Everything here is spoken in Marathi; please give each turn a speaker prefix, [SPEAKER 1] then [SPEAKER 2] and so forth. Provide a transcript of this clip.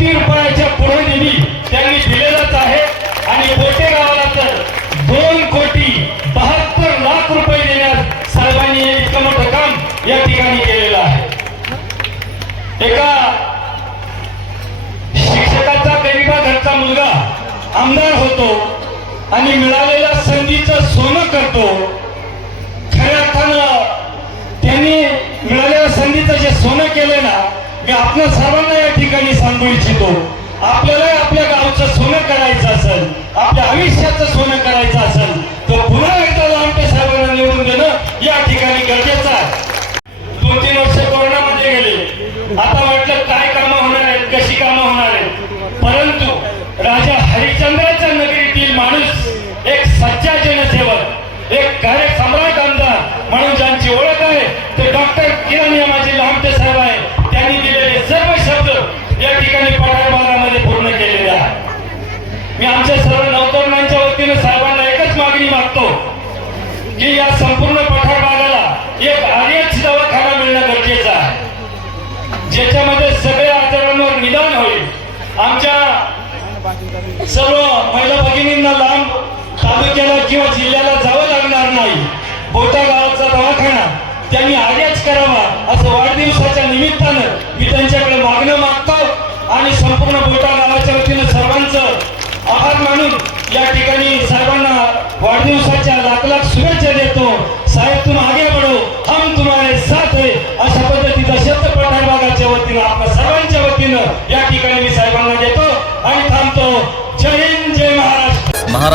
[SPEAKER 1] कोटी रुपयाच्या पुढे निधी त्यांनी दिलेलाच आहे. आणि कोटे गावाला तर दोन कोटी बहात्तर लाख रुपये देण्यास साहेबांनी हे इतकं मोठं काम या ठिकाणी केलेलं आहे. एका शिक्षकाचा गरीबा घरचा मुलगा आमदार होतो आणि मिळालेल्या संधीचं सोनं करतो. खऱ्या अर्थानं त्यांनी मिळालेल्या संधीचं जे सोनं केलं ना मी आपल्या सर्वांना ठिकाणी सांगू इच्छितो. आपल्याला आपल्या गावचं सोनं करायचं असेल आपल्या आयुष्याचं सोनं करायचं असेल तर पुन्हा एकदा आमच्या साहेबांना निवडून देणं या ठिकाणी गरजेचं आहे. दोन तीन वर्ष कोरोनामध्ये गेले. आता की या संपूर्ण पठार भागाला एक आर्यच दवाखाना मिळणं गरजेचं आहे. ज्याच्यामध्ये सगळ्या आजारांवर निदान होईल. आमच्या सर्व महिला भगिनींना लांब तालुक्याला किंवा जिल्ह्याला जावं लागणार नाही. बोटा गावाचा दवाखाना त्यांनी आर्यच करावा असं वाढदिवसाच्या निमित्तानं मी त्यांच्याकडे मागणं मागतो आणि संपूर्ण बोटा गावाच्या वतीनं सर्वांचं आभार मानून या ठिकाणी